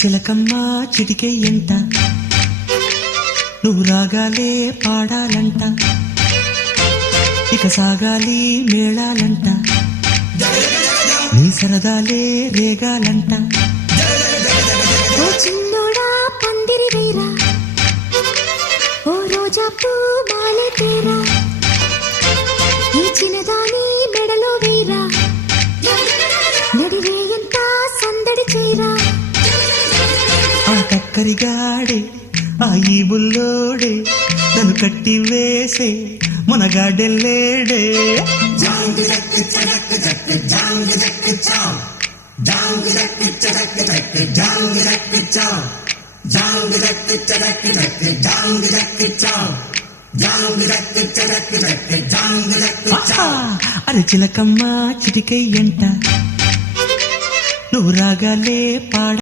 చిలకమ్మ చిటికెయ్యంట, నువ్వు రాగాలే పాడాలంట, ఇక సాగాలి మేళాలంట, నీ సరదాలే రేగాలంట. ఓ చిన్నోడా పందిరి వేరా, ఓ రోజా పూ మాలే తేరా, ఈ చిన్నదాని మెడలో వేరా, నడివే ఎంత సందడి చేరా. ఆ కక్కరిగాడే ఆ ఈ బుల్లోడే నన్ను కట్టి వేసే మునగాడెల్లేడే. అరే చిలకమ్మ చిటికెయ్యంట, నువ్వు రాగాలే పాడ